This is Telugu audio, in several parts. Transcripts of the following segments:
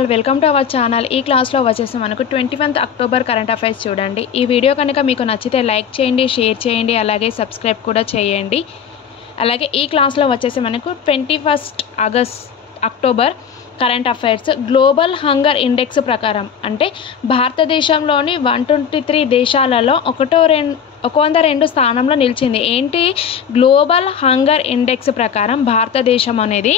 All welcome to our channel. ఈ క్లాస్లో వచ్చేసి మనకు 21 అక్టోబర్ కరెంట్ అఫైర్స్ చూడండి। ఈ వీడియో కనుక మీకు నచ్చితే లైక్ చేయండి, షేర్ చేయండి, అలాగే సబ్స్క్రైబ్ కూడా చేయండి। అలాగే ఈ క్లాస్లో వచ్చేసి మనకు 21 October current affairs global hunger index ప్రకారం అంటే భారతదేశంలోని 123 దేశాలలో 102 స్థానంలో నిలిచింది। ఏంటి గ్లోబల్ హంగర్ ఇండెక్స్ ప్రకారం భారతదేశం అనేది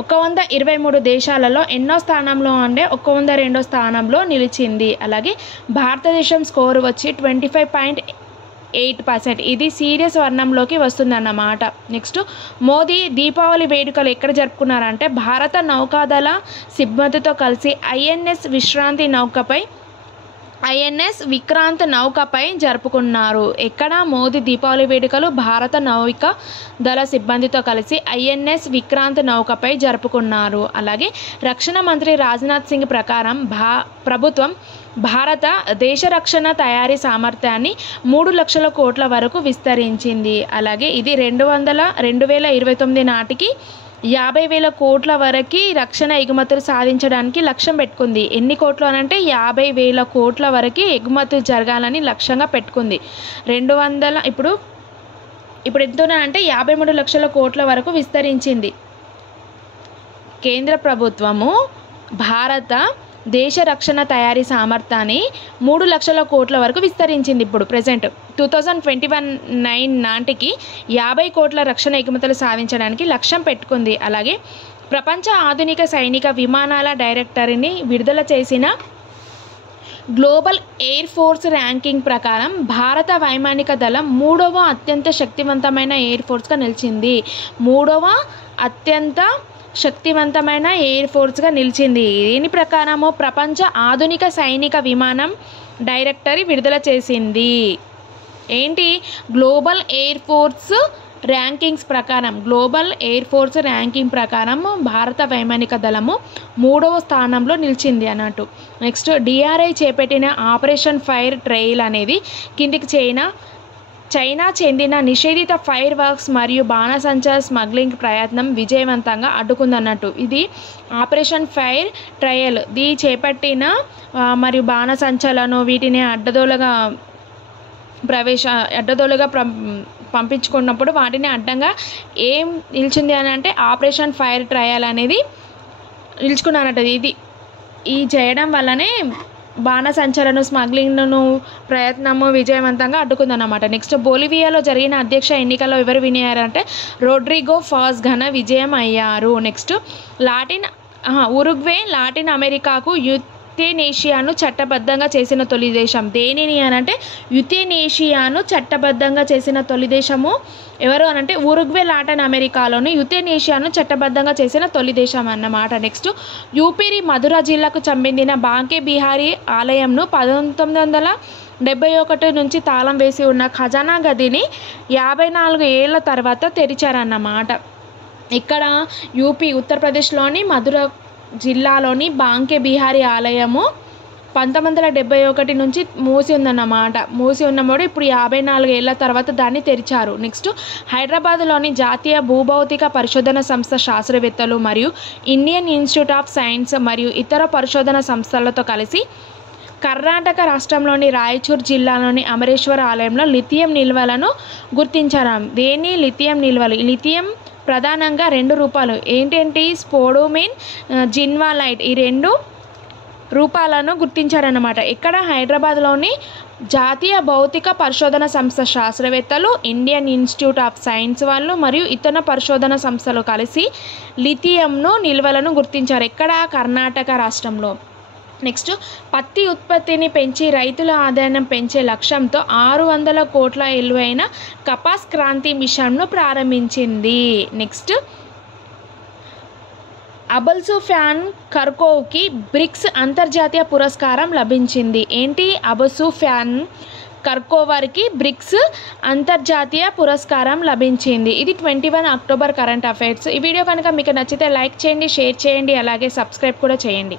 123 దేశాలలో ఎన్నో స్థానంలో అంటే 102 స్థానంలో నిలిచింది। అలాగే భారతదేశం స్కోర్ వచ్చి 25.8%, ఇది సీరియస్ వర్ణంలోకి వస్తుందన్నమాట। నెక్స్ట్ మోదీ దీపావళి వేడుకలు ఎక్కడ జరుపుకున్నారంటే భారత నౌకాదళ సిబ్బందితో కలిసి ఐఎన్ఎస్ విక్రాంత్ నౌకపై జరుపుకున్నారు। ఎక్కడ మోదీ దీపావళి వేడుకలు భారత నౌకా దళ సిబ్బందితో కలిసి ఐఎన్ఎస్ విక్రాంత్ నౌకపై జరుపుకున్నారు। అలాగే రక్షణ మంత్రి రాజ్నాథ్ సింగ్ ప్రకారం ప్రభుత్వం భారత దేశ రక్షణ తయారీ సామర్థ్యాన్ని 3 లక్షల కోట్ల వరకు విస్తరించింది। అలాగే ఇది 2029 నాటికి 50,000 కోట్ల వరకు రక్షణ ఎగుమతులు సాధించడానికి లక్ష్యం పెట్టుకుంది। ఎన్ని కోట్లు అనంటే 50,000 కోట్ల వరకు ఎగుమతులు జరగాలని లక్ష్యంగా పెట్టుకుంది। ఇప్పుడు ఎంతోనంటే 53 లక్షల కోట్ల వరకు విస్తరించింది। కేంద్ర ప్రభుత్వము భారత దేశ రక్షణ తయారీ సామర్థ్యాన్ని 3 లక్షల కోట్ల వరకు విస్తరించింది। ఇప్పుడు ప్రెజెంట్ 2029 నాటికి 50 కోట్ల రక్షణ ఎగుమతులు సాధించడానికి లక్ష్యం పెట్టుకుంది। అలాగే ప్రపంచ ఆధునిక సైనిక విమానాల డైరెక్టరీని విడుదల చేసిన గ్లోబల్ ఎయిర్ ఫోర్స్ ర్యాంకింగ్ ప్రకారం భారత వైమానిక దళం 3వ అత్యంత శక్తివంతమైన ఎయిర్ ఫోర్స్గా నిలిచింది। 3వ అత్యంత శక్తివంతమైన ఎయిర్ ఫోర్స్గా నిలిచింది। దీని ప్రకారము ప్రపంచ ఆధునిక సైనిక విమానం డైరెక్టరీ విడుదల చేసింది। ఏంటి గ్లోబల్ ఎయిర్ ఫోర్స్ ర్యాంకింగ్ ప్రకారం భారత వైమానిక దళము 3వ స్థానంలో నిలిచింది అన్నట్టు। నెక్స్ట్ డిఆర్ఐ చేపట్టిన ఆపరేషన్ ఫైర్ ట్రయల్ అనేది కిందికి చైనా చెందిన నిషేధిత ఫైర్ వర్క్స్ మరియు బాణసంచా స్మగ్లింగ్ ప్రయత్నం విజయవంతంగా అడ్డుకుందన్నట్టు। ఇది ఆపరేషన్ ఫైర్ ట్రయల్ చేపట్టిన మరియు బాణసంచాలను వీటిని అడ్డదోలుగా పంపించుకున్నప్పుడు వాటిని అడ్డంగా ఏం నిలిచింది అని అంటే ఆపరేషన్ ఫైర్ ట్రయల్ అనేది నిలుచుకున్నట్టు। ఈ చేయడం వల్లనే బాణసంచాలను స్మగ్లింగ్ను ప్రయత్నము విజయవంతంగా అడ్డుకుందన్నమాట। నెక్స్ట్ బొలివియాలో జరిగిన అధ్యక్ష ఎన్నికల్లో ఎవరు వినియారంటే రోడ్రిగో ఫాస్ ఘన విజయం అయ్యారు। నెక్స్ట్ ఉరుగ్వే లాటిన్ అమెరికాకు యుథేనేషియాను చట్టబద్ధంగా చేసిన తొలి దేశం। దేనిని అనంటే యుథేనేషియాను చట్టబద్ధంగా చేసిన తొలి దేశము ఎవరు అనంటే ఉరుగ్వే లాటిన్ అమెరికాలోని యుథేనేషియాను చట్టబద్ధంగా చేసిన తొలి దేశం అన్నమాట। నెక్స్ట్ యూపీరి మధుర జిల్లాకు చెందిన బాంకే బిహారీ ఆలయంను 1971 నుంచి తాళం వేసి ఉన్న ఖజానా గదిని 54 ఏళ్ల తర్వాత తెరిచారన్నమాట। ఇక్కడ యూపీ ఉత్తరప్రదేశ్లోని మధుర జిల్లాలోని బాంకే బిహారీ ఆలయము 1971 నుంచి మూసి ఉన్నప్పుడు ఇప్పుడు 54 ఏళ్ల తర్వాత దాన్ని తెరిచారు। నెక్స్ట్ హైదరాబాద్లోని జాతీయ భూభౌతిక పరిశోధన సంస్థ శాస్త్రవేత్తలు మరియు ఇండియన్ ఇన్స్టిట్యూట్ ఆఫ్ సైన్స్ మరియు ఇతర పరిశోధన సంస్థలతో కలిసి కర్ణాటక రాష్ట్రంలోని రాయచూర్ జిల్లాలోని అమరేశ్వర ఆలయంలో లిథియం నిల్వలను గుర్తించారు। దేని లిథియం ప్రధానంగా 2 రూపాలు ఏంటంటే స్పోడోమిన్ జిన్వాలైట్, ఈ 2 రూపాలను గుర్తించారన్నమాట। ఇక్కడ హైదరాబాద్లోని జాతీయ భౌతిక పరిశోధన సంస్థ శాస్త్రవేత్తలు ఇండియన్ ఇన్స్టిట్యూట్ ఆఫ్ సైన్స్ వాళ్ళు మరియు ఇతర పరిశోధన సంస్థలు కలిసి లిథియంను నిల్వలను గుర్తించారు। ఎక్కడ కర్ణాటక రాష్ట్రంలో। నెక్స్ట్ పత్తి ఉత్పత్తిని పెంచి రైతుల ఆదాయం పెంచే లక్ష్యంతో 600 కోట్ల విలువైన కపాస్ క్రాంతి మిషన్ను ప్రారంభించింది। నెక్స్ట్ అబుల్సుఫియాన్ ఖర్కోవ్కి బ్రిక్స్ అంతర్జాతీయ పురస్కారం లభించింది। ఏంటి అబుల్సుఫియాన్ ఖర్కోవర్కి బ్రిక్స్ అంతర్జాతీయ పురస్కారం లభించింది। ఇది 21 అక్టోబర్ కరెంట్ అఫైర్స్। ఈ వీడియో కనుక మీకు నచ్చితే లైక్ చేయండి, షేర్ చేయండి, అలాగే సబ్స్క్రైబ్ కూడా చేయండి।